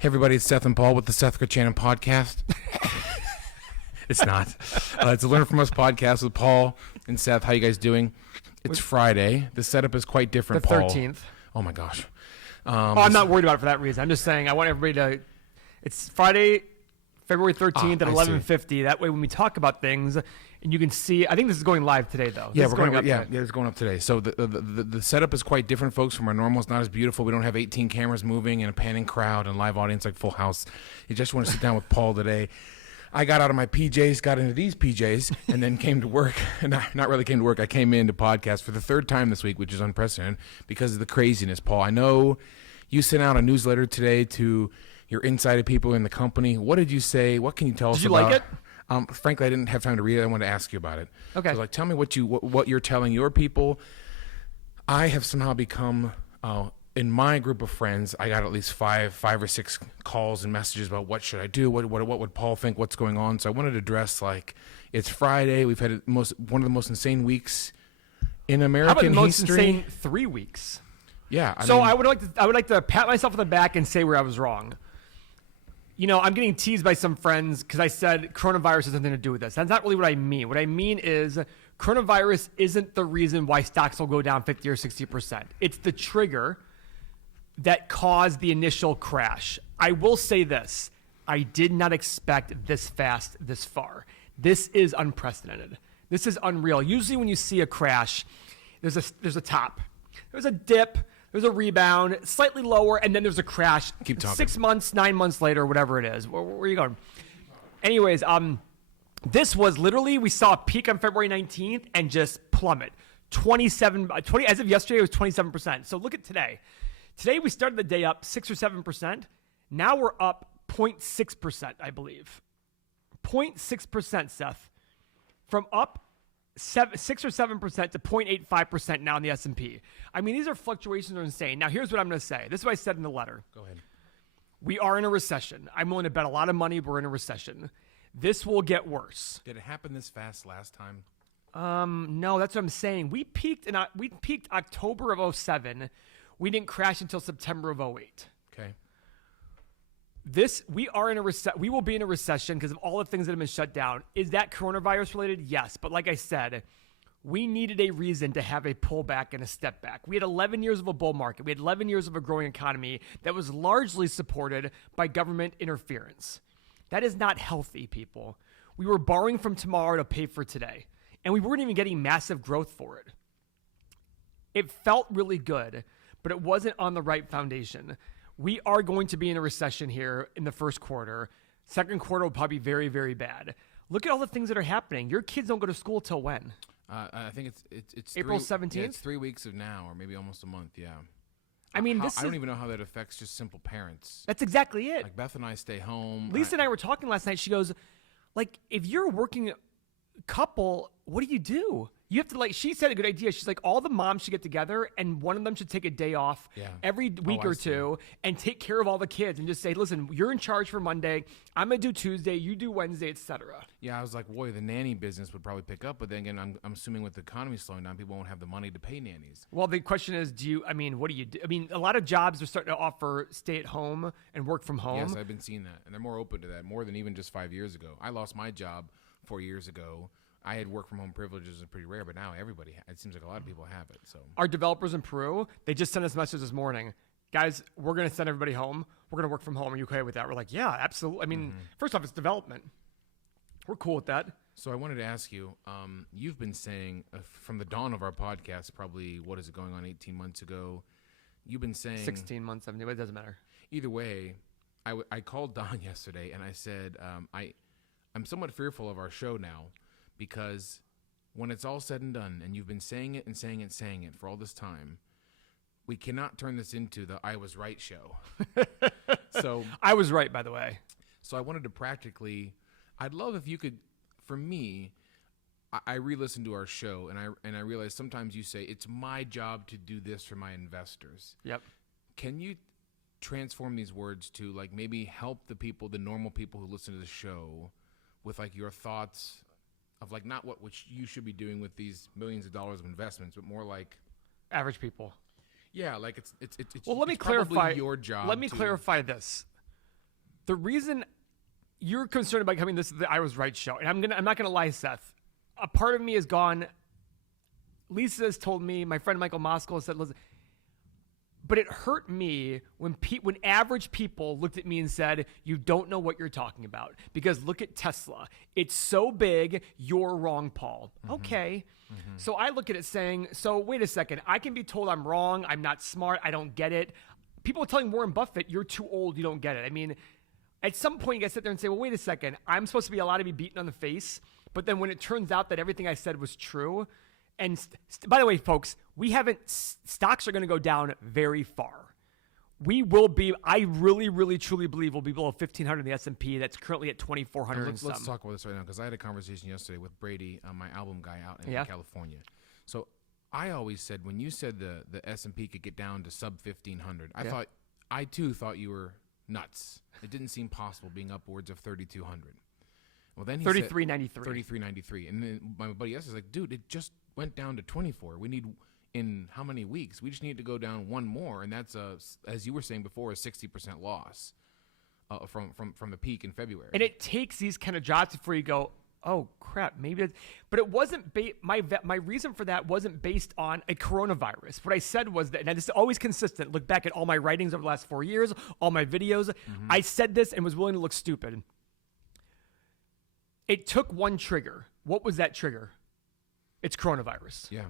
Hey everybody, it's Seth and Paul with the Seth Kachannon podcast. It's not. It's a Learn From Us podcast with Paul and Seth. How you guys doing? It's Friday. The setup is quite different, Paul. The 13th. Oh my gosh. I'm not worried about it for that reason. I'm just saying I want everybody to... It's Friday, February 13th at 11:50. That way when we talk about things, and you can see... I think this is going live today, though. Yeah, it's going up today. So the setup is quite different, folks, from our normal. It's not as beautiful. We don't have 18 cameras moving and a panning crowd and live audience like Full House. You just want to sit down with Paul today. I got out of my PJs, got into these PJs, and then came to work. And not really came to work. I came in to podcast for the third time this week, which is unprecedented because of the craziness, Paul. I know you sent out a newsletter today to your insider people in the company. What did you say? What can you tell us about? Did you like it? Frankly, I didn't have time to read it. I wanted to ask you about it. Okay. So, tell me what you're telling your people. I have somehow become, in my group of friends, I got at least five or six calls and messages about what should I do? What would Paul think? What's going on? So I wanted to address, it's Friday. We've had one of the most insane weeks in American history. How about the most insane 3 weeks? Yeah. I would like to pat myself on the back and say where I was wrong. You know, I'm getting teased by some friends because I said coronavirus has nothing to do with this. That's not really what I mean. What I mean is coronavirus isn't the reason why stocks will go down 50 or 60%. It's the trigger that caused the initial crash. I will say this. I did not expect this fast, this far. This is unprecedented. This is unreal. Usually when you see a crash, there's a top. There's a dip. There's a rebound, slightly lower, and then there's a crash. Keep talking. 6 months, 9 months later, whatever it is. Where are you going? Anyways, this was literally, we saw a peak on February 19th and just plummet. 20, as of yesterday, it was 27%. So look at today. Today, we started the day up 6 or 7%. Now we're up 0.6%, I believe. 0.6%, Seth. From up 6 or 7% to 0.85% now in the S&P. I mean, these fluctuations are insane. Now, here's what I'm going to say. This is what I said in the letter. Go ahead. We are in a recession. I'm willing to bet a lot of money we're in a recession. This will get worse. Did it happen this fast last time? No, that's what I'm saying. We peaked October of 07. We didn't crash until September of 08. Okay. We will be in a recession because of all the things that have been shut down. Is that coronavirus related? Yes. But like I said, we needed a reason to have a pullback and a step back. We had 11 years of a bull market. We had 11 years of a growing economy that was largely supported by government interference. That is not healthy, people. We were borrowing from tomorrow to pay for today. And we weren't even getting massive growth for it. It felt really good, but it wasn't on the right foundation. We are going to be in a recession here in the first quarter. Second quarter will probably be very, very bad. Look at all the things that are happening. Your kids don't go to school till when? I think it's April 17th? Yeah, it's 3 weeks of now, or maybe almost a month, yeah. I mean, I don't even know how that affects just simple parents. That's exactly it. Like Beth and I stay home. Lisa and I were talking last night. She goes, if you're a working couple, what do? You have to, she said a good idea. She's like, all the moms should get together and one of them should take a day off every week or two and take care of all the kids and just say, listen, you're in charge for Monday. I'm going to do Tuesday. You do Wednesday, etc. Yeah, I was like, boy, the nanny business would probably pick up. But then again, I'm assuming with the economy slowing down, people won't have the money to pay nannies. Well, the question is, what do you do? I mean, a lot of jobs are starting to offer stay at home and work from home. Yes, I've been seeing that. And they're more open to that, more than even just 5 years ago. I lost my job 4 years ago. I had work from home privileges, are pretty rare, but now it seems like a lot of people have it. So our developers in Peru, they just sent us a message this morning. Guys, we're going to send everybody home. We're going to work from home. Are you okay with that? We're like, yeah, absolutely. I mean, First off, it's development. We're cool with that. So I wanted to ask you, you've been saying from the dawn of our podcast, probably, what is it, going on 18 months ago? You've been saying 16 months, 17, but it doesn't matter. Either way, I called Don yesterday and I said, I'm somewhat fearful of our show now. Because when it's all said and done, and you've been saying it and saying it and saying it for all this time, we cannot turn this into the I was right show. So I was right, by the way. So I wanted to I'd love if you could, for me, I re-listened to our show, and I realized sometimes you say, it's my job to do this for my investors. Yep. Can you transform these words to maybe help the normal people who listen to the show with your thoughts of not what you should be doing with these millions of dollars of investments, but more like average people. Yeah, it's well, let me it's clarify your job. Let me clarify this. The reason you're concerned about coming, this is the I Was Right show, and I'm not gonna lie, Seth. A part of me has gone. Lisa has told me, my friend Michael Moskal said, listen, but it hurt me when average people looked at me and said, you don't know what you're talking about. Because look at Tesla. It's so big, you're wrong, Paul. Mm-hmm. Okay. Mm-hmm. So I look at it saying, so wait a second. I can be told I'm wrong. I'm not smart. I don't get it. People are telling Warren Buffett, you're too old. You don't get it. I mean, at some point you got to sit there and say, well, wait a second. I'm supposed to be allowed to be beaten on the face. But then when it turns out that everything I said was true, and by the way, folks, stocks are going to go down very far. We will be, I really, really, truly believe we'll be below 1,500 in the S&P. That's currently at 2,400 and Let's talk about this right now, because I had a conversation yesterday with Brady, my album guy out in California. So I always said, when you said the S&P could get down to sub 1,500, I too thought you were nuts. It didn't seem possible being upwards of 3,200. Well, then he 33.93. 33.93. And then my buddy S is like, dude, it just went down to 24. We need, in how many weeks? We just need to go down one more, and that's as you were saying before, a 60% loss from the peak in February. And it takes these kind of drops before you go, oh crap, maybe. But it wasn't my reason for that wasn't based on a coronavirus. What I said was that, and this is always consistent. Look back at all my writings over the last 4 years, all my videos. Mm-hmm. I said this and was willing to look stupid. It took one trigger. What was that trigger? It's coronavirus. Yeah.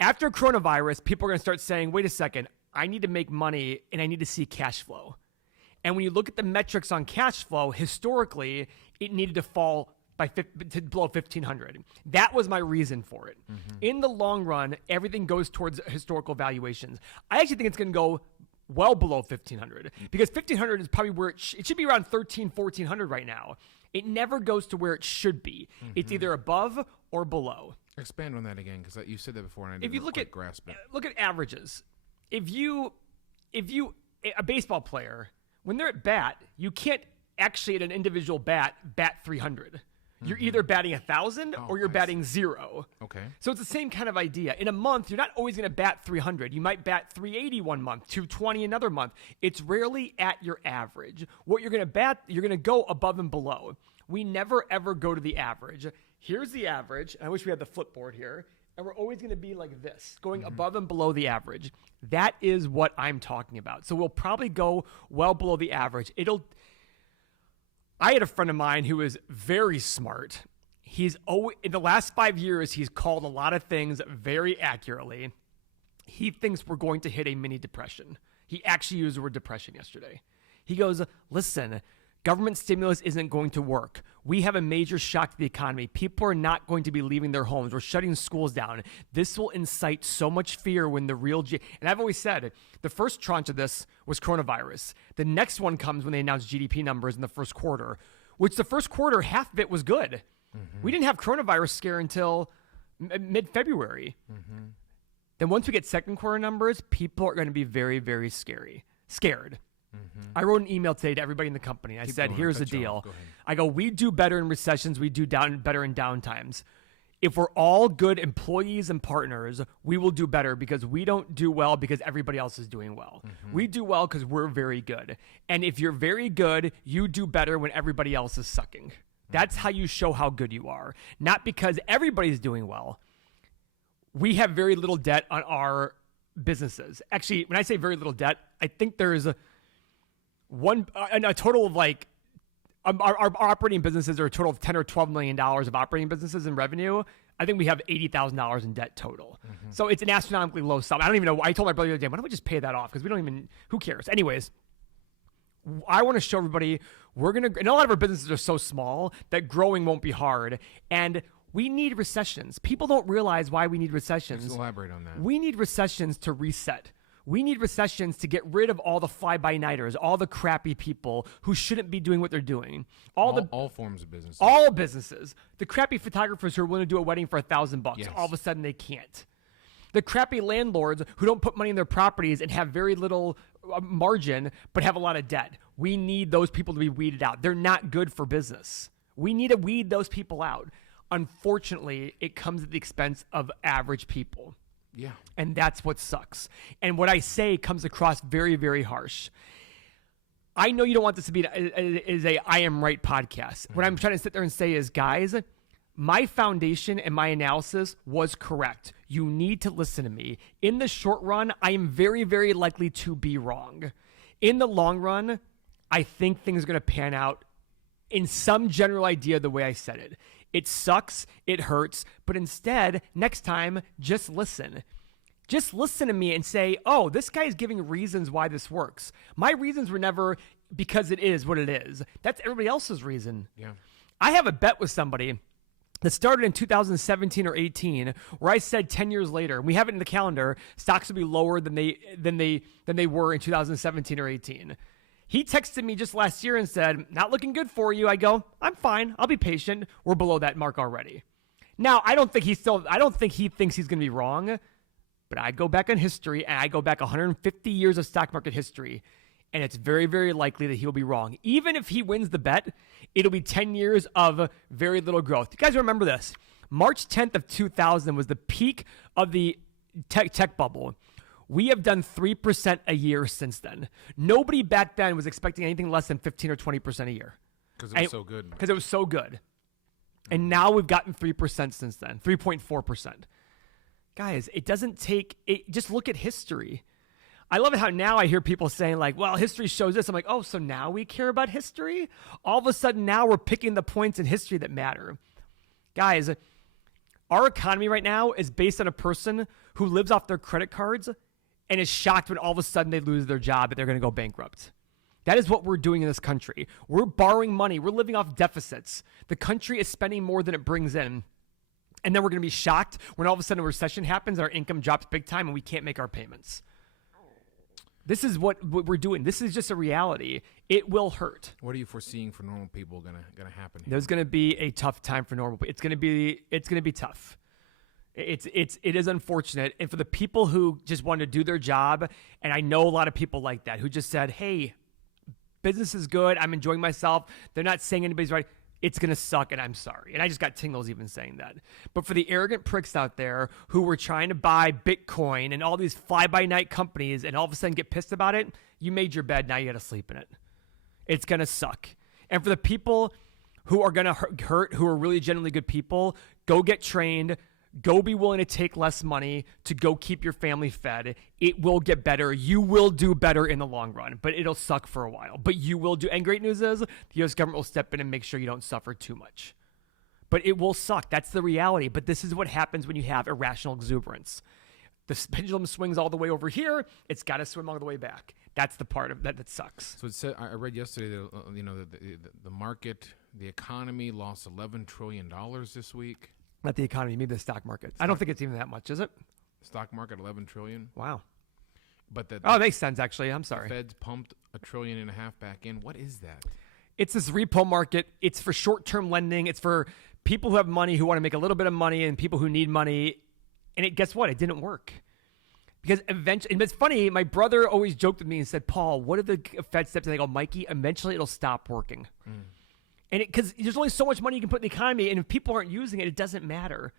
After coronavirus, people are going to start saying, wait a second, I need to make money and I need to see cash flow. And when you look at the metrics on cash flow, historically, it needed to fall to below 1,500. That was my reason for it. Mm-hmm. In the long run, everything goes towards historical valuations. I actually think it's going to go well below 1,500 because 1,500 is probably where it should be around 1,400 right now. It never goes to where it should be. Mm-hmm. It's either above or below. Expand on that again, because you said that before, and I didn't quite grasp it. Look at averages. If you a baseball player, when they're at bat, you can't actually at an individual bat 300. You're either batting 1,000 or you're batting 0. Okay. So it's the same kind of idea. In a month, you're not always going to bat 300. You might bat 380 one month, 220 another month. It's rarely at your average. What you're going to bat, you're going to go above and below. We never, ever go to the average. Here's the average. I wish we had the flipboard here. And we're always going to be like this, going above and below the average. That is what I'm talking about. So we'll probably go well below the average. I had a friend of mine who is very smart. In the last 5 years, he's called a lot of things very accurately. He thinks we're going to hit a mini depression. He actually used the word depression yesterday. He goes, listen, government stimulus isn't going to work. We have a major shock to the economy. People are not going to be leaving their homes. We're shutting schools down. This will incite so much fear when the real... And I've always said, the first tranche of this was coronavirus. The next one comes when they announce GDP numbers in the first quarter, which the first quarter, half of it was good. Mm-hmm. We didn't have coronavirus scare until mid-February. Mm-hmm. Then once we get second quarter numbers, people are going to be very, very scared. Mm-hmm. I wrote an email today to everybody in the company. I said, here's the deal. I go, we do better in recessions. We do better in downtimes. If we're all good employees and partners, we will do better because we don't do well because everybody else is doing well. Mm-hmm. We do well because we're very good. And if you're very good, you do better when everybody else is sucking. That's how you show how good you are. Not because everybody's doing well. We have very little debt on our businesses. Actually, when I say very little debt, I think there's a total of like our operating businesses are a total of $10 or $12 million of operating businesses in revenue. I think we have $80,000 in debt total. Mm-hmm. So it's an astronomically low sum. I don't even know. I told my brother the other day, why don't we just pay that off? Because we don't even, who cares? Anyways, I want to show everybody and a lot of our businesses are so small that growing won't be hard. And we need recessions. People don't realize why we need recessions. Let's elaborate on that. We need recessions to reset. We need recessions to get rid of all the fly-by-nighters, all the crappy people who shouldn't be doing what they're doing. All forms of business. All businesses. The crappy photographers who are willing to do a wedding for $1,000. Yes. All of a sudden they can't. The crappy landlords who don't put money in their properties and have very little margin but have a lot of debt. We need those people to be weeded out. They're not good for business. We need to weed those people out. Unfortunately, it comes at the expense of average people. Yeah. And that's what sucks. And what I say comes across very, very harsh. I know you don't want this to be a I am right podcast. What I'm trying to sit there and say is, guys, my foundation and my analysis was correct. You need to listen to me. In the short run, I am very, very likely to be wrong. In the long run, I think things are going to pan out in some general idea the way I said it. It sucks, it hurts, but instead, next time, just listen. Just listen to me and say, oh, this guy is giving reasons why this works. My reasons were never because it is what it is. That's everybody else's reason. Yeah. I have a bet with somebody that started in 2017 or 18, where I said 10 years later, we have it in the calendar, stocks will be lower than they were in 2017 or 18. He texted me just last year and said, not looking good for you. I go, I'm fine. I'll be patient. We're below that mark already. Now, I don't think he thinks he's going to be wrong. But I go back on history, and I go back 150 years of stock market history, and it's very, very likely that he'll be wrong. Even if he wins the bet, it'll be 10 years of very little growth. You guys remember this. March 10th of 2000 was the peak of the tech bubble. We have done 3% a year since then. Nobody back then was expecting anything less than 15 or 20% a year. Because it was so good. Because it was so good. And now we've gotten 3% since then, 3.4%. Guys, it doesn't take it. Just look at history. I love it how now I hear people saying like, well, history shows this. I'm like, oh, so now we care about history? All of a sudden now we're picking the points in history that matter. Guys, our economy right now is based on a person who lives off their credit cards and is shocked when all of a sudden they lose their job and they're going to go bankrupt. That is what we're doing in this country. We're borrowing money. We're living off deficits. The country is spending more than it brings in. And then we're going to be shocked when all of a sudden a recession happens and our income drops big time and we can't make our payments. This is what we're doing. This is just a reality. It will hurt. What are you foreseeing for normal people gonna happen here? There's going to be a tough time for normal people. It's going to be tough. It is unfortunate. And for the people who just want to do their job, and I know a lot of people like that who just said, hey, business is good. I'm enjoying myself. They're not saying anybody's right. It's going to suck, and I'm sorry. And I just got tingles even saying that. But for the arrogant pricks out there who were trying to buy Bitcoin and all these fly-by-night companies and all of a sudden get pissed about it, you made your bed, now you got to sleep in it. It's going to suck. And for the people who are going to hurt, who are really genuinely good people, go get trained. Go be willing to take less money to go keep your family fed. It will get better. You will do better in the long run, but it'll suck for a while. But you will do. And great news is the U.S. government will step in and make sure you don't suffer too much. But it will suck. That's the reality. But this is what happens when you have irrational exuberance. The pendulum swings all the way over here. It's got to swim all the way back. That's the part of that sucks. So it said, I read yesterday that the market, the economy lost $11 trillion this week. Not the economy, maybe the stock market. I don't think it's even that much, is it? Stock market, $11 trillion. Wow. But it makes sense, actually. I'm sorry. The Fed's pumped $1.5 trillion back in. What is that? It's this repo market. It's for short-term lending. It's for people who have money, who want to make a little bit of money, and people who need money. And guess what? It didn't work. Because eventually, and it's funny, my brother always joked with me and said, Paul, what are the Fed steps? And I go, Mikey, eventually it'll stop working. And because there's only so much money you can put in the economy, and if people aren't using it, it doesn't matter.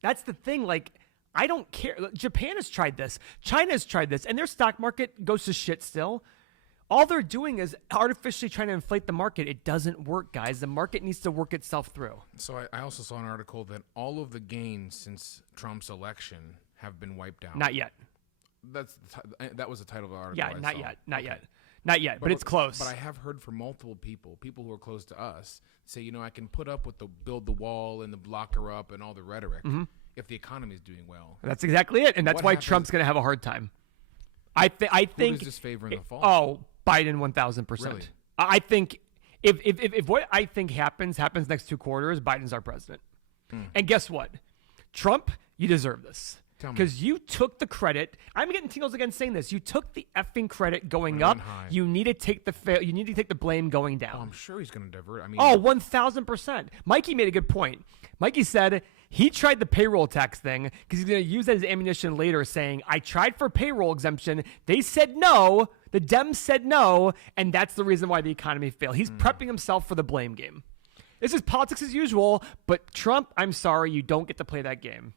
That's the thing. Like, I don't care. Japan has tried this. China has tried this, and their stock market goes to shit still. All they're doing is artificially trying to inflate the market. It doesn't work, guys. The market needs to work itself through. So I also saw an article that all of the gains since Trump's election have been wiped out. Not yet. That was the title of the article. Yeah, not yet, but it's close. But I have heard from multiple people who are close to us, say, I can put up with the build the wall and the block her up and all the rhetoric if the economy is doing well. That's exactly it, and that's why Trump's going to have a hard time. I think. Who does this favor in the fall? Oh, Biden 1,000%. Really? I think if what I think happens next 2 quarters, Biden's our president. And guess what? Trump, you deserve this. Because you took the credit. I'm getting tingles again saying this. You took the effing credit going up. You need to take the blame going down. Oh, I'm sure he's going to divert. 1,000%. Mikey made a good point. Mikey said he tried the payroll tax thing because he's going to use that as ammunition later, saying, I tried for payroll exemption. They said no. The Dems said no. And that's the reason why the economy failed. He's prepping himself for the blame game. This is politics as usual. But Trump, I'm sorry, you don't get to play that game.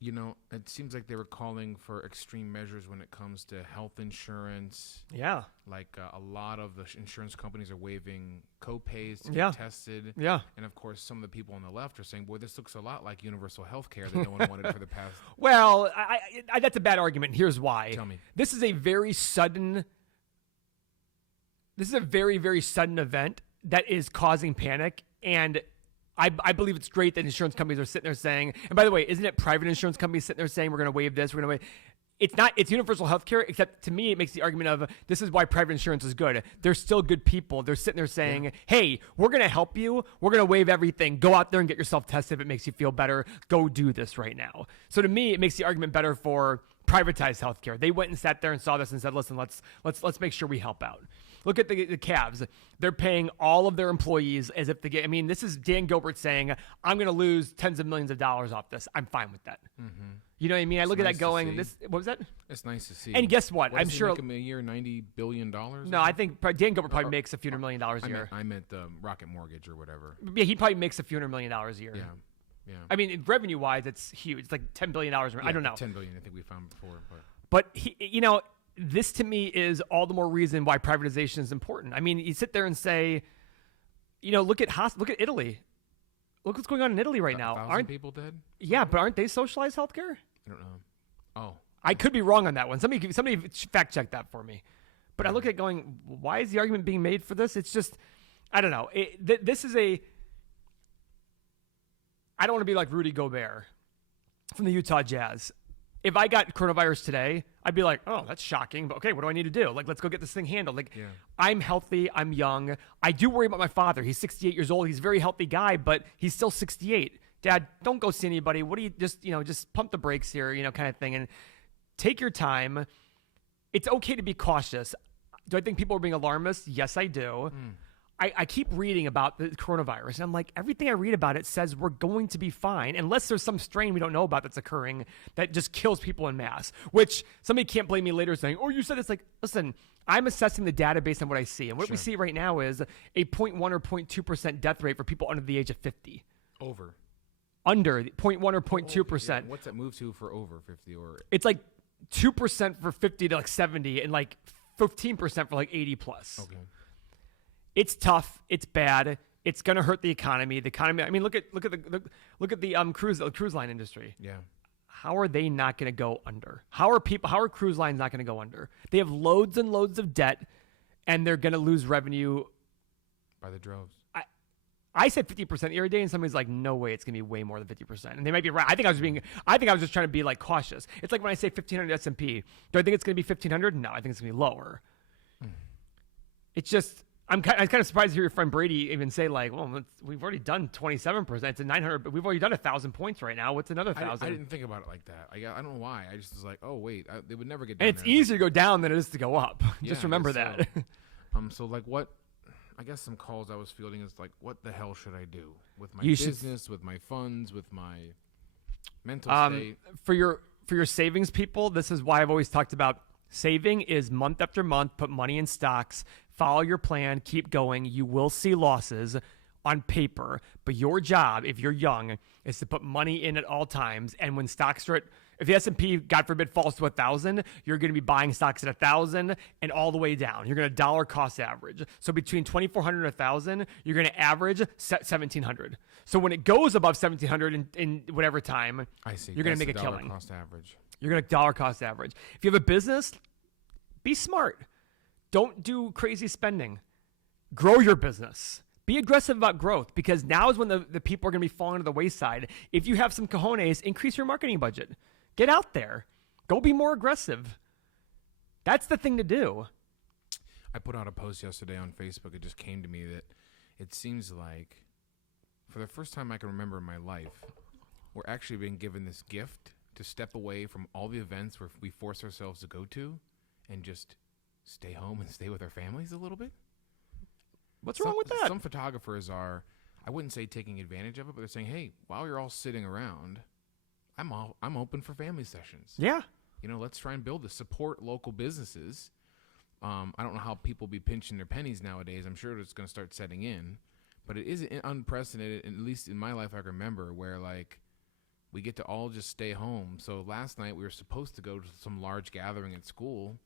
You know, it seems like they were calling for extreme measures when it comes to health insurance. Yeah. Like a lot of the insurance companies are waiving co-pays to Yeah. get tested. Yeah. And of course, some of the people on the left are saying, boy, this looks a lot like universal health care that no one wanted for the past. Well, that's a bad argument. Here's why. Tell me. This is a very, very sudden event that is causing panic. And I believe it's great that insurance companies are sitting there saying, and by the way, isn't it private insurance companies sitting there saying, we're going to waive this, we're going to waive. It's universal health care, except to me, it makes the argument of this is why private insurance is good. They're still good people. They're sitting there saying, hey, we're going to help you. We're going to waive everything. Go out there and get yourself tested if it makes you feel better. Go do this right now. So to me, it makes the argument better for privatized healthcare. They went and sat there and saw this and said, listen, let's make sure we help out. Look at the Cavs. They're paying all of their employees as if this is Dan Gilbert saying, I'm going to lose tens of millions of dollars off this. I'm fine with that. Mm-hmm. You know what I mean? I look nice at that going, to see. what was that? It's nice to see. And guess what? What I'm does he sure. make him a year, $90 billion? No, I think Dan Gilbert probably makes a few $100 million a year. I meant Rocket Mortgage or whatever. Yeah, he probably makes a few $100 million a year. Yeah. Yeah. I mean, revenue-wise, it's huge. It's like $10 billion. I don't know. $10 billion, I think we found before. But this to me is all the more reason why privatization is important. I mean, you sit there and say, look at Italy. Look what's going on in Italy right now. 1,000 people dead? Yeah, but aren't they socialized healthcare? I don't know. Oh. I could be wrong on that one. Somebody fact check that for me. But I look at it going, why is the argument being made for this? It's just, I don't know. This is I don't want to be like Rudy Gobert from the Utah Jazz. If I got coronavirus today, I'd be like, oh, that's shocking. But okay, what do I need to do? Like, let's go get this thing handled. I'm healthy. I'm young. I do worry about my father. He's 68 years old. He's a very healthy guy, but he's still 68. Dad, don't go see anybody. What do you just pump the brakes here, kind of thing. And take your time. It's okay to be cautious. Do I think people are being alarmist? Yes, I do. I keep reading about the coronavirus, and I'm like, everything I read about it says we're going to be fine, unless there's some strain we don't know about that's occurring that just kills people en masse, which somebody can't blame me later saying, oh, you said it's like, listen, I'm assessing the data based on what I see. And what we see right now is a 0.1 or 0.2% death rate for people under the age of 50. Over. Under 0.1 or 0.2%. Yeah. What's that move to for over 50? Or it's like 2% for 50 to like 70 and like 15% for like 80 plus. Okay. It's tough. It's bad. It's going to hurt the economy. The economy. I mean, look at the cruise line industry. Yeah. How are they not going to go under? How are cruise lines not going to go under? They have loads and loads of debt, and they're going to lose revenue by the droves. I said 50% the other day, and somebody's like, "No way, it's going to be way more than 50%." And they might be right. I think I was just trying to be like cautious. It's like when I say 1,500 S&P. Do I think it's going to be 1,500? No, I think it's going to be lower. It's just. I'm kind of surprised to hear your friend Brady even say like, well, we've already done 27%. It's a 900, but we've already done 1,000 points right now. What's another 1,000? I didn't think about it like that. I don't know why. I just was like, oh wait, they would never get down. And it's easier to go down than it is to go up. Yeah, just remember that. So like what? I guess some calls I was fielding is like, what the hell should I do with my business, with my funds, with my mental state? For your savings people, this is why I've always talked about saving is month after month, put money in stocks, follow your plan, keep going. You will see losses on paper, but your job, if you're young, is to put money in at all times. And when stocks are if the S&P, God forbid, falls to 1,000, you're going to be buying stocks at 1,000 and all the way down. You're going to dollar cost average. So between 2,400 and 1,000, you're going to average 1,700. So when it goes above 1,700 in whatever time, I see. You're going to make a killing. Cost average. You're going to dollar cost average. If you have a business, be smart. Don't do crazy spending. Grow your business. Be aggressive about growth, because now is when the people are going to be falling to the wayside. If you have some cojones, increase your marketing budget. Get out there. Go be more aggressive. That's the thing to do. I put out a post yesterday on Facebook. It just came to me that it seems like for the first time I can remember in my life, we're actually being given this gift to step away from all the events where we force ourselves to go to and just stay home and stay with our families a little bit. What's wrong with that? Some photographers are, I wouldn't say taking advantage of it, but they're saying, hey, while you're all sitting around, I'm open for family sessions. Yeah. Let's try and build this. Support local businesses. I don't know how people be pinching their pennies nowadays. I'm sure it's going to start setting in. But it is unprecedented, at least in my life I remember, where like we get to all just stay home. So last night we were supposed to go to some large gathering at school,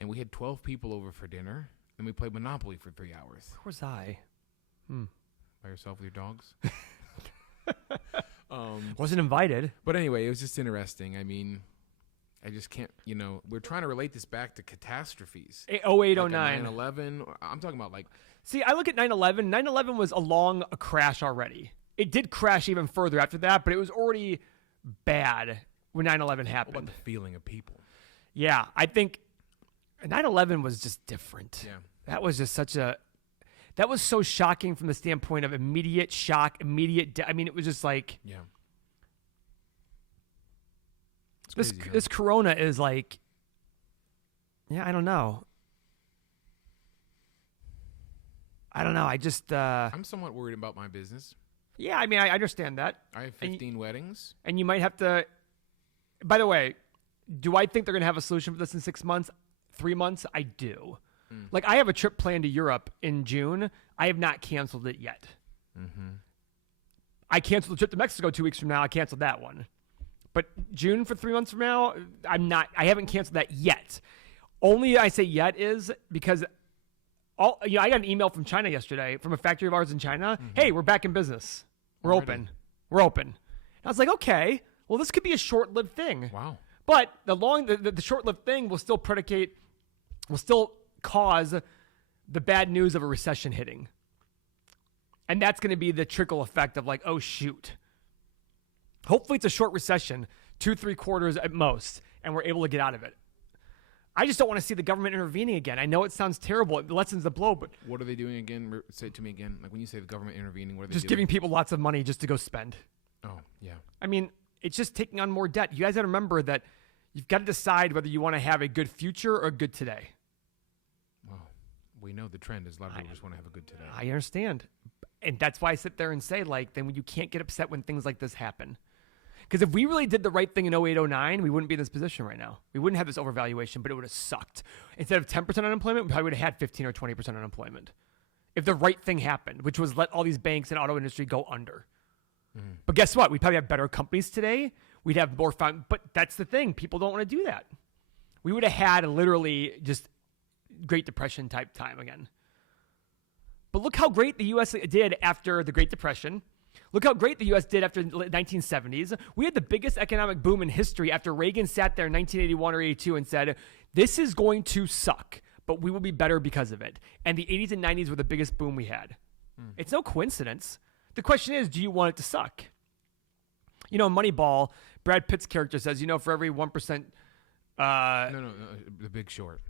and we had 12 people over for dinner, and we played Monopoly for 3 hours. Where was I? By yourself with your dogs? Wasn't invited. But anyway, it was just interesting. I mean, I just can't, we're trying to relate this back to catastrophes. 08, Like 09. 9/11. I'm talking about like, See, I look at 9/11. 9/11 was a crash already. It did crash even further after that, but it was already bad when 9/11 what about happened. the feeling of people? Yeah, I think 9/11 was just different. Yeah. That was just that was so shocking from the standpoint of immediate shock, I mean, it was just like, Yeah. It's this crazy, huh? this corona is like, yeah, I don't know. I just, I'm somewhat worried about my business. yeah, I mean, I understand that. I have And 15 weddings. And you might have to, by the way, do I think they're going to have a solution for this in 6 months, 3 months? I do. Like, I have a trip planned to Europe in June. I have not canceled it yet. I canceled the trip to Mexico 2 weeks from now. I canceled that one. But June for 3 months from now, I haven't canceled that yet. Only I say yet is because I got an email from China yesterday from a factory of ours in China. Hey, we're back in business. We're Already? open. We're open. And I was like, okay, well, this could be a short-lived thing. Wow. But the short-lived thing will still cause the bad news of a recession hitting. And that's going to be the trickle effect of like, oh, shoot. Hopefully it's a short recession, 2-3 quarters at most, and we're able to get out of it. I just don't want to see the government intervening again. I know it sounds terrible. It lessens the blow, but What are they doing again? Say it to me again. Like when you say the government intervening, what are they just doing? giving people lots of money just to go spend. Oh, yeah. I mean, it's just taking on more debt. You guys got to remember that you've got to decide whether you want to have a good future or a good today. Well, we know the trend is a lot of people just want to have a good today. I understand. And that's why I sit there and say, like, then you can't get upset when things like this happen. Because if we really did the right thing in 08, 09, we wouldn't be in this position right now. We wouldn't have this overvaluation, but it would have sucked. Instead of 10% unemployment, we probably would have had 15 or 20% unemployment. If the right thing happened, which was let all these banks and auto industry go under. But guess what? We'd probably have better companies today. We'd have more fun. But that's the thing. People don't want to do that. We would have had literally just Great Depression type time again. But look how great the U.S. did after the Great Depression. Look how great the U.S. did after the 1970s. We had the biggest economic boom in history after Reagan sat there in 1981 or 82 and said, this is going to suck, but we will be better because of it. And the 80s and 90s were the biggest boom we had. It's no coincidence. The question is, do you want it to suck? In Moneyball, Brad Pitt's character says, for every 1%... No, The Big Short.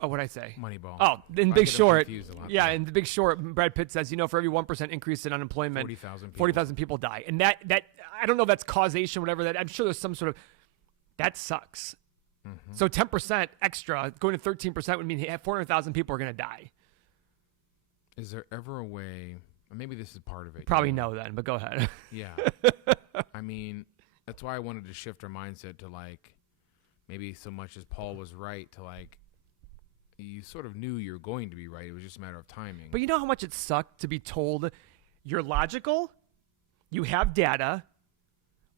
Oh, what'd I say? Moneyball. Oh, in I Big get Short. confused a lot Yeah, there. in The Big Short, Brad Pitt says, for every 1% increase in unemployment, 40,000 people. 40,000 people die. And that I don't know if that's causation, whatever. That I'm sure there's some sort of that sucks. So 10% extra going to 13% would mean 400,000 people are going to die. Is there ever a way? Maybe this is part of it. Probably no, then, but go ahead. Yeah. I mean, that's why I wanted to shift our mindset to like, maybe so much as Paul was right to like, you sort of knew you were going to be right. It was just a matter of timing. But you know how much it sucked to be told you're logical, you have data,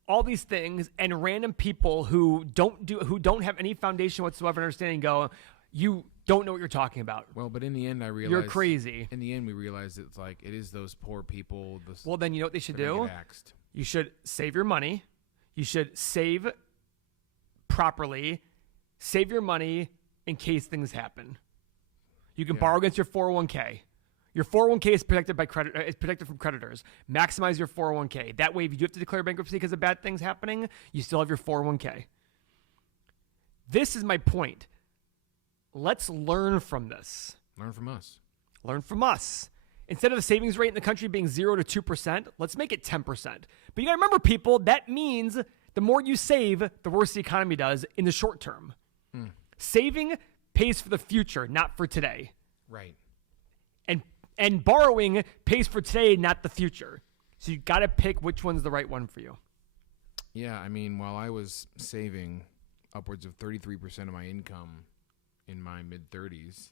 all these things, and random people who don't have any foundation whatsoever in understanding go, you don't know what you're talking about. Well, but in the end, I realized You're crazy. In the end, we realized it's like it is those poor people. Well, then you know what they should that are gonna do? get axed. You should save your money. You should save properly. Save your money in case things happen. You can borrow against your 401k. Your 401k is protected by credit. Is protected from creditors. Maximize your 401k. That way, if you do have to declare bankruptcy because of bad things happening, you still have your 401k. This is my point. Let's learn from this. Learn from us. Learn from us. Instead of the savings rate in the country being 0 to 2%, let's make it 10%. But you got to remember, people, that means the more you save, the worse the economy does in the short term. Saving pays for the future, not for today. Right. And borrowing pays for today, not the future. So you got to pick which one's the right one for you. Yeah, I mean, while I was saving upwards of 33% of my income in my mid-30s,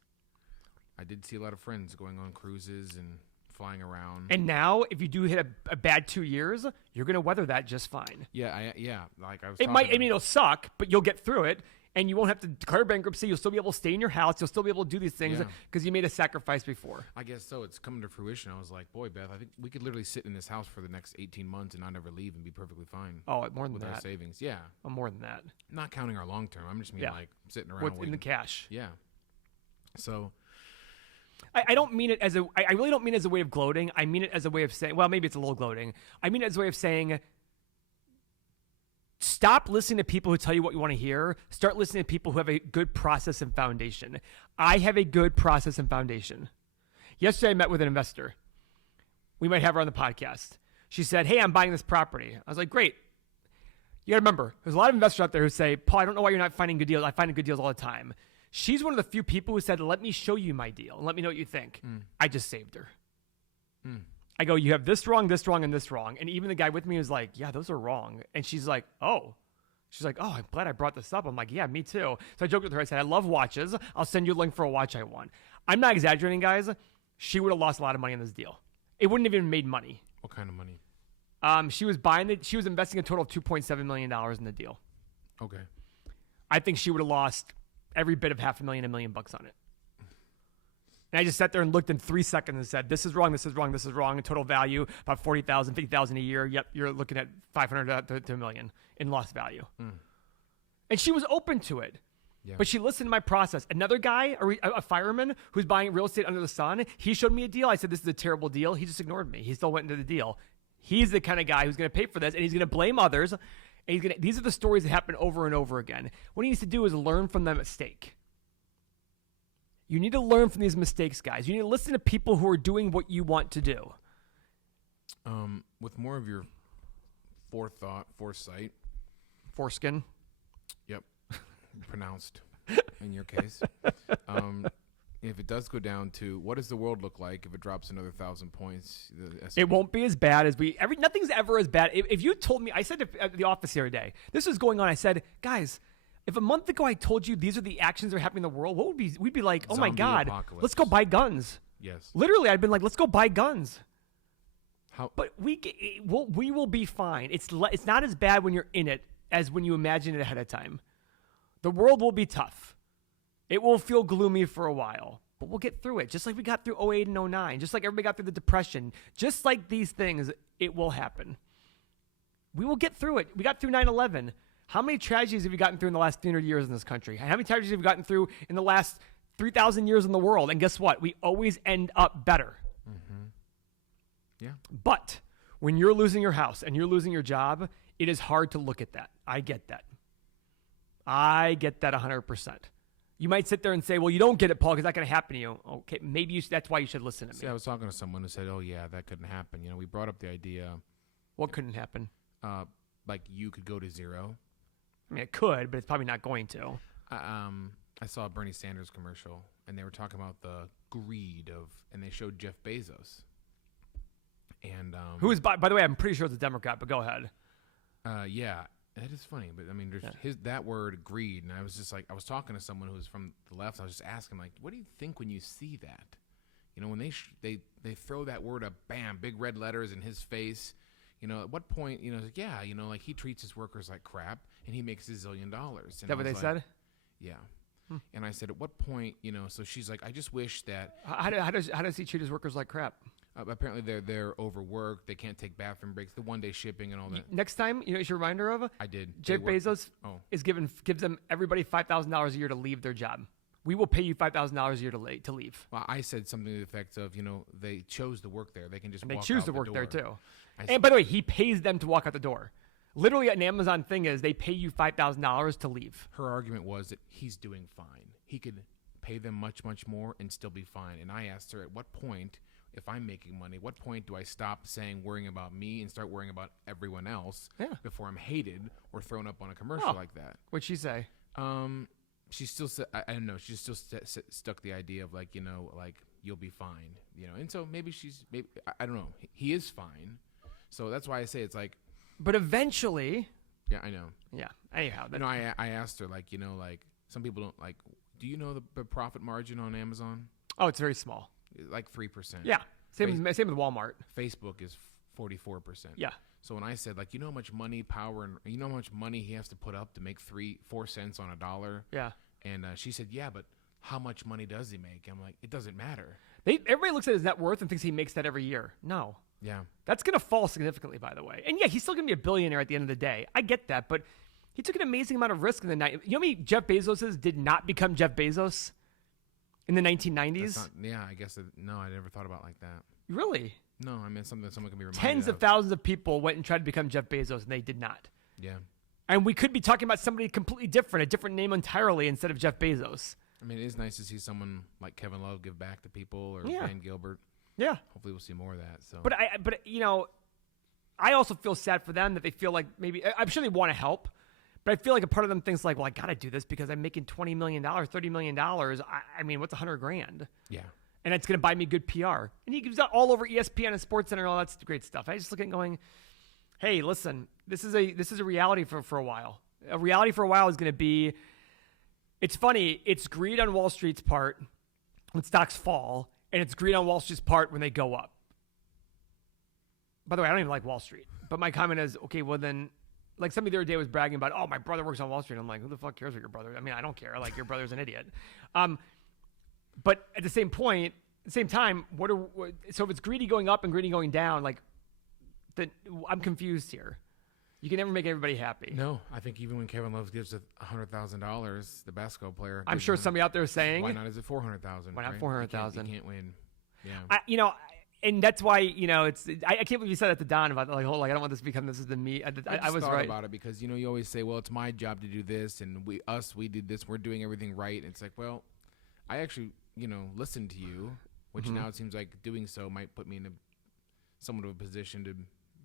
I did see a lot of friends going on cruises and flying around. And now, if you do hit a bad 2 years, you're going to weather that just fine. Yeah, like I was. It'll suck, but you'll get through it, and you won't have to declare bankruptcy. You'll still be able to stay in your house. You'll still be able to do these things because you made a sacrifice before. I guess so. It's coming to fruition. I was like, boy, Beth, I think we could literally sit in this house for the next 18 months and not ever leave and be perfectly fine. Oh, more than with that. our savings. Yeah. Oh, more than that. Not counting our long term. I'm just mean like sitting around what's waiting. in the cash. Yeah. So. I don't mean it as I really don't mean it as a way of gloating. I mean it as a way of saying, well, maybe it's a little gloating. I mean it as a way of saying, stop listening to people who tell you what you want to hear. Start listening to people who have a good process and foundation. I have a good process and foundation. Yesterday, I met with an investor. We might have her on the podcast. She said, hey, I'm buying this property. I was like, great. You got to remember, there's a lot of investors out there who say, Paul, I don't know why you're not finding good deals. I find good deals all the time. She's one of the few people who said, let me show you my deal and let me know what you think. I just saved her. I go, you have this wrong, and this wrong. And even the guy with me was like, yeah, those are wrong. And she's like, oh. She's like, oh, I'm glad I brought this up. I'm like, yeah, me too. So I joked with her. I said, I love watches. I'll send you a link for a watch I want. I'm not exaggerating, guys. She would have lost a lot of money in this deal. It wouldn't have even made money. What kind of money? She was investing a total of $2.7 million in the deal. Okay. I think she would have lost every bit of $500,000, $1 million on it. And I just sat there and looked in 3 seconds and said, this is wrong, this is wrong, this is wrong. Total value, about $40,000, $50,000 a year. Yep, you're looking at $500,000 to $1 million in lost value. And she was open to it. Yeah. But she listened to my process. Another guy, a fireman who's buying real estate under the sun, he showed me a deal. I said, this is a terrible deal. He just ignored me. He still went into the deal. He's the kind of guy who's going to pay for this, and he's going to blame others. And these are the stories that happen over and over again. What he needs to do is learn from the mistake. You need to learn from these mistakes, guys. You need to listen to people who are doing what you want to do. With more of your foresight. Foreskin. Yep. Pronounced in your case. If it does go down to what does the world look like if it drops another 1,000 points? It won't be as bad as nothing's ever as bad. If you told me, I said at the office the other day, this was going on. I said, guys, if a month ago I told you these are the actions that are happening in the world, we'd be like, oh my God, let's go buy guns. Yes. Literally, I'd been like, let's go buy guns. How? But we will be fine. It's not as bad when you're in it as when you imagine it ahead of time. The world will be tough. It will feel gloomy for a while, but we'll get through it. Just like we got through 2008 and 2009, just like everybody got through the Depression, just like these things, it will happen. We will get through it. We got through 9/11. How many tragedies have we gotten through in the last 300 years in this country? How many tragedies have we gotten through in the last 3,000 years in the world? And guess what? We always end up better. Mm-hmm. Yeah. But when you're losing your house and you're losing your job, it is hard to look at that. I get that. I get that 100%. You might sit there and say, well, you don't get it, Paul, because that's going to happen to you. Okay, maybe that's why you should listen to me. See, I was talking to someone who said, oh, yeah, that couldn't happen. We brought up the idea. What couldn't happen? Like you could go to zero. I mean, it could, but it's probably not going to. I saw a Bernie Sanders commercial, and they were talking about the greed and they showed Jeff Bezos. And who is, by the way, I'm pretty sure it's a Democrat, but go ahead. Yeah. That is funny, but I mean, there's that word greed, and I was just like, I was talking to someone who was from the left. I was just asking, like, what do you think when you see that? When they throw that word up, bam, big red letters in his face. At what point, like, yeah, like he treats his workers like crap, and he makes $1 zillion. Is that what they said? Yeah. And I said, at what point, so she's like, I just wish that. How does he treat his workers like crap? Apparently they're overworked. They can't take bathroom breaks. The one-day shipping and all that. Next time, it's your reminder of? I did. Jeff Bezos gives them everybody $5,000 a year to leave their job. We will pay you $5,000 a year to leave. Well, I said something to the effect of, they chose to work there. They can just and they walk choose out to the work door. there too. And by the way, he pays them to walk out the door. Literally, an Amazon thing is they pay you $5,000 to leave. Her argument was that he's doing fine. He could pay them much, much more and still be fine. And I asked her, at what point, if I'm making money, what point do I stop worrying about me and start worrying about everyone else before I'm hated or thrown up on a commercial like that? What'd she say? She still said, I don't know. She still stuck the idea of like, like you'll be fine, And so maybe I don't know. He is fine. So that's why I say it's like. But eventually. Yeah, I know. Yeah. Anyhow. I asked her like, like some people don't like. Do you know the profit margin on Amazon? Oh, it's very small. Like 3%. Yeah. Same with Walmart. Facebook is 44%. Yeah. So when I said, like, you know how much money, power, and you know how much money he has to put up to make 4 cents on a dollar? Yeah. And she said, yeah, but how much money does he make? I'm like, it doesn't matter. Everybody looks at his net worth and thinks he makes that every year. No. Yeah. That's going to fall significantly, by the way. And yeah, he's still going to be a billionaire at the end of the day. I get that, but he took an amazing amount of risk in the night. You know how many Jeff Bezos did not become Jeff Bezos in the 1990s? I guess, no, I never thought about it like that. Really? No, I mean, something that someone can be reminded Tens of thousands of people went and tried to become Jeff Bezos, and they did not. Yeah. And we could be talking about somebody completely different, a different name entirely instead of Jeff Bezos. I mean, it is nice to see someone like Kevin Love give back to people, or Dan Gilbert. Yeah. Hopefully we'll see more of that. So, But I also feel sad for them that they feel like maybe, I'm sure they want to help, but I feel like a part of them thinks like, well, I got to do this because I'm making $20 million, $30 million. I mean, what's $100,000? Yeah. And it's going to buy me good PR. And he gives that all over ESPN and SportsCenter and all that great stuff. I just look at it going, hey, listen, this is a reality for a while. A reality for a while is going to be, it's funny, it's greed on Wall Street's part when stocks fall, and it's greed on Wall Street's part when they go up. By the way, I don't even like Wall Street. But my comment is, okay, well then, like somebody the other day was bragging about, oh, my brother works on Wall Street. I'm like, who the fuck cares what your brother? I mean, I don't care. Like, your brother's an idiot. But at the same time, so if it's greedy going up and greedy going down, like, I'm confused here. You can never make everybody happy. No, I think even when Kevin Love gives $100,000, the basketball player, I'm sure somebody out there is saying, why not is it $400,000? Why not right? $400,000? You can't win. Yeah. And that's why, it's, I can't believe you said that to Don about like, I don't want this to become, this is the me. I was thought right about it because, you always say, well, it's my job to do this. And we did this. We're doing everything right. And it's like, well, I actually, listened to you, which now it seems like doing so might put me in somewhat of a position to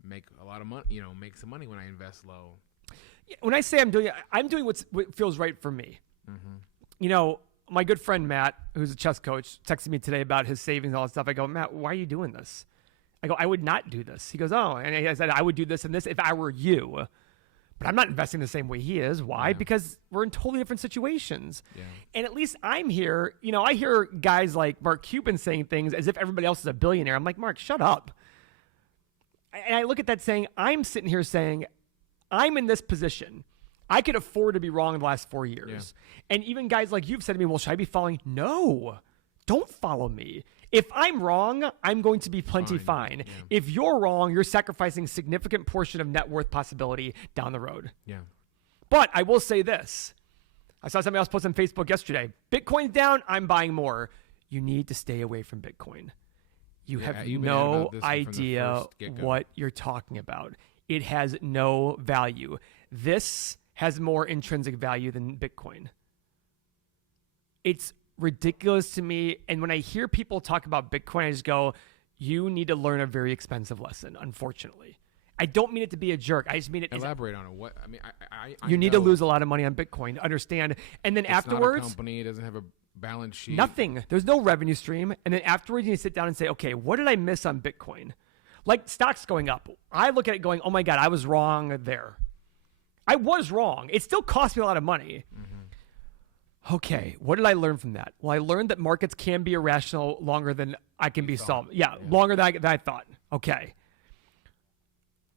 make a lot of money, make some money when I invest low. When I say I'm doing what feels right for me. Mm-hmm. My good friend Matt, who's a chess coach, texted me today about his savings and all that stuff. I go, Matt, why are you doing this? I go, I would not do this. He goes, oh, and I said, I would do this and this if I were you. But I'm not investing the same way he is. Why? Yeah. Because we're in totally different situations. Yeah. And at least I'm here. I hear guys like Mark Cuban saying things as if everybody else is a billionaire. I'm like, Mark, shut up. And I look at that saying, I'm sitting here saying, I'm in this position. I could afford to be wrong in the last 4 years. Yeah. And even guys like you've said to me, well, should I be following? No, don't follow me. If I'm wrong, I'm going to be plenty fine. Yeah. If you're wrong, you're sacrificing a significant portion of net worth possibility down the road. Yeah. But I will say this. I saw somebody else post on Facebook yesterday. Bitcoin's down, I'm buying more. You need to stay away from Bitcoin. You have no idea what you're talking about. It has no value. This has more intrinsic value than Bitcoin. It's ridiculous to me. And when I hear people talk about Bitcoin, I just go, you need to learn a very expensive lesson, unfortunately. I don't mean it to be a jerk. I just mean it. Elaborate on it. What I mean, you need to lose a lot of money on Bitcoin to understand. And then afterwards, not a company. It doesn't have a balance sheet. Nothing. There's no revenue stream. And then afterwards, you need to sit down and say, okay, what did I miss on Bitcoin? Like stocks going up. I look at it going, oh my God, I was wrong there. I was wrong. It still cost me a lot of money. Mm-hmm. Okay, what did I learn from that? Well, I learned that markets can be irrational longer than I can be solved. Yeah, longer than I thought. Okay.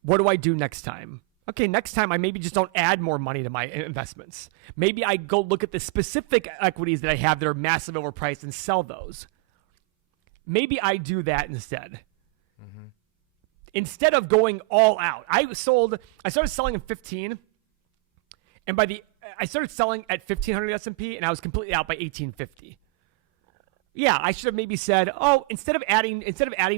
What do I do next time? Okay, next time I maybe just don't add more money to my investments. Maybe I go look at the specific equities that I have that are massive overpriced and sell those. Maybe I do that instead. Mm-hmm. Instead of going all out. I started selling in 15, and I started selling at 1500 S&P, and I was completely out by 1850. Yeah, I should have maybe said, oh, instead of adding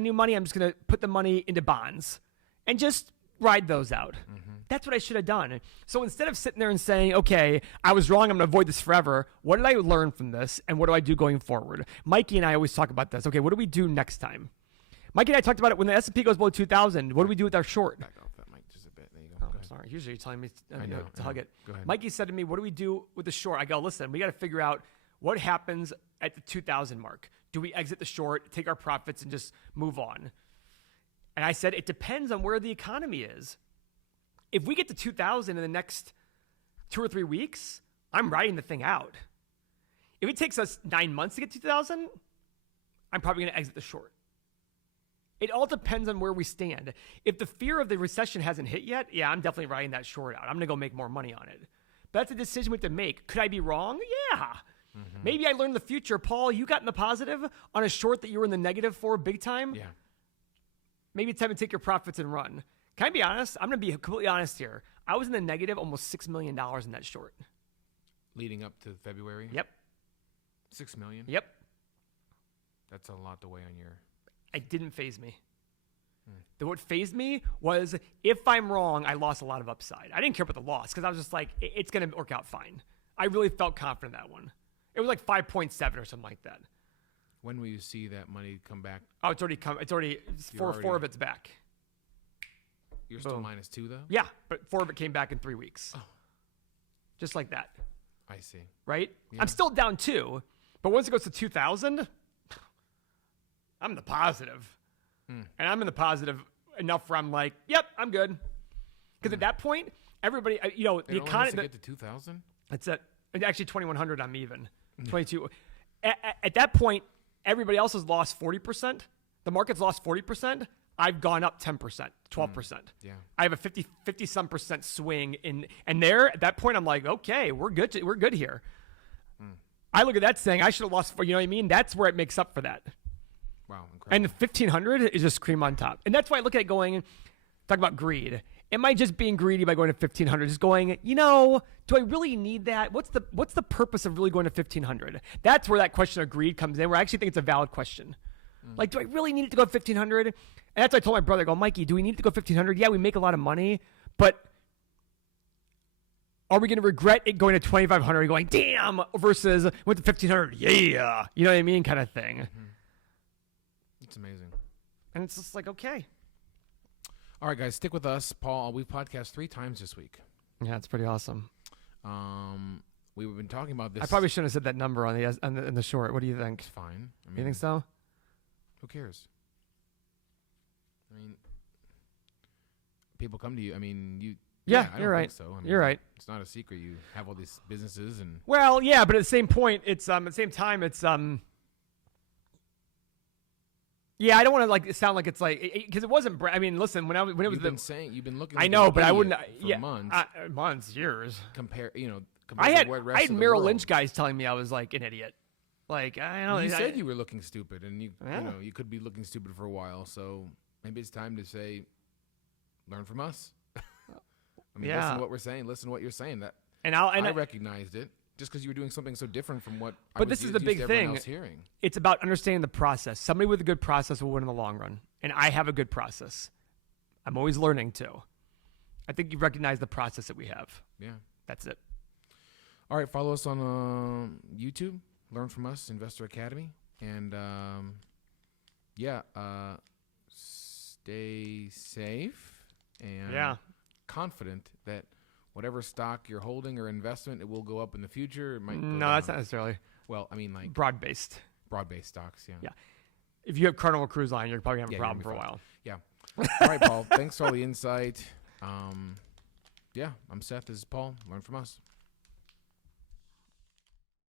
new money, I'm just going to put the money into bonds and just ride those out. Mm-hmm. That's what I should have done. So instead of sitting there and saying, okay, I was wrong, I'm going to avoid this forever, what did I learn from this, and what do I do going forward? Mikey and I always talk about this. Okay, what do we do next time? Mikey and I talked about it when the S&P goes below 2,000. What do we do with our short? Back off that mic just a bit. There you go. Oh, sorry. Usually you're telling me to hug it. Go ahead. Mikey said to me, what do we do with the short? I go, listen, we got to figure out what happens at the 2,000 mark. Do we exit the short, take our profits, and just move on? And I said, it depends on where the economy is. If we get to 2,000 in the next 2 or 3 weeks, I'm riding the thing out. If it takes us 9 months to get to 2,000, I'm probably going to exit the short. It all depends on where we stand. If the fear of the recession hasn't hit yet, yeah, I'm definitely riding that short out. I'm going to go make more money on it. But that's a decision we have to make. Could I be wrong? Yeah. Maybe I learned the future. Paul, you got in the positive on a short that you were in the negative for big time. Yeah. Maybe it's time to take your profits and run. Can I be honest? I'm going to be completely honest here. I was in the negative almost $6 million in that short. Leading up to February? Yep. $6 million? Yep. That's a lot to weigh on your... It didn't faze me. What fazed me was if I'm wrong, I lost a lot of upside. I didn't care about the loss because I was just like, it's going to work out fine. I really felt confident in that one. It was like 5.7 or something like that. When will you see that money come back? Oh, it's already come. It's already four of it's back. You're still -2 though? Yeah, but 4 of it came back in 3 weeks. Oh. Just like that. I see. Right? Yeah. I'm still down 2, but once it goes to 2,000, I'm in the positive. And I'm in the positive enough where I'm like, yep, I'm good. Because at that point, everybody, the economy. Get to 2,000? That's it. Actually, 2,100, I'm even. 22. At that point, everybody else has lost 40%. The market's lost 40%. I've gone up 10%, 12%. Yeah. I have a 50-some percent swing and there at that point I'm like, okay, we're good. We're good here. I look at that saying I should have lost. You know what I mean? That's where it makes up for that. Wow, incredible. And the 1,500 is just cream on top. And that's why I look at it going, talk about greed. Am I just being greedy by going to 1,500? Just going, do I really need that? What's the purpose of really going to 1,500? That's where that question of greed comes in, where I actually think it's a valid question. Like, do I really need it to go 1,500? And that's what I told my brother, I go, Mikey, do we need to go 1,500? Yeah, we make a lot of money, but are we going to regret it going to 2,500 and going, damn, versus went to 1,500? Yeah. You know what I mean? Kind of thing. It's amazing. And it's just like, okay. All right, guys, stick with us. Paul, we've podcast 3 times this week. Yeah, it's pretty awesome. We've been talking about this. I probably shouldn't have said that number in the short. What do you think? It's fine. I mean, You think so? Who cares? I mean, people come to you. I mean, you. Yeah, I you're don't right. think so. I mean, You're right. It's not a secret. You have all these businesses and. Well, yeah, but at the same point, it's at the same time, it's Yeah, I don't want to sound like it's like because it wasn't. I mean, listen, when it was you've been saying you've been looking. I know, but I wouldn't. For months. Months, years. Compare, I had to what rest I had of the Merrill world. Lynch guys telling me I was like an idiot. Like I don't. You said you were looking stupid, and you Yeah. you could be looking stupid for a while. So maybe it's time to say, learn from us. I mean, listen to what we're saying. Listen to what you're saying. That I recognized it. Just because you were doing something so different from what I was this is used the big to everyone thing. else hearing. It's about understanding the process. Somebody with a good process will win in the long run, and I have a good process. I'm always learning too. I think you recognize the process that we have. Yeah, That's it. all right, follow us on YouTube. Learn from us, Investor Academy, and stay safe and confident that whatever stock you're holding or investment, it will go up in the future. It might go No, down. that's not necessarily Well, I mean, like broad-based. broad-based stocks. Yeah. Yeah. If you have Carnival Cruise Line, you're probably going to have a you're problem gonna for be a fine. while. Yeah. All right, Paul. Thanks for all the insight. I'm Seth. This is Paul. Learn from us.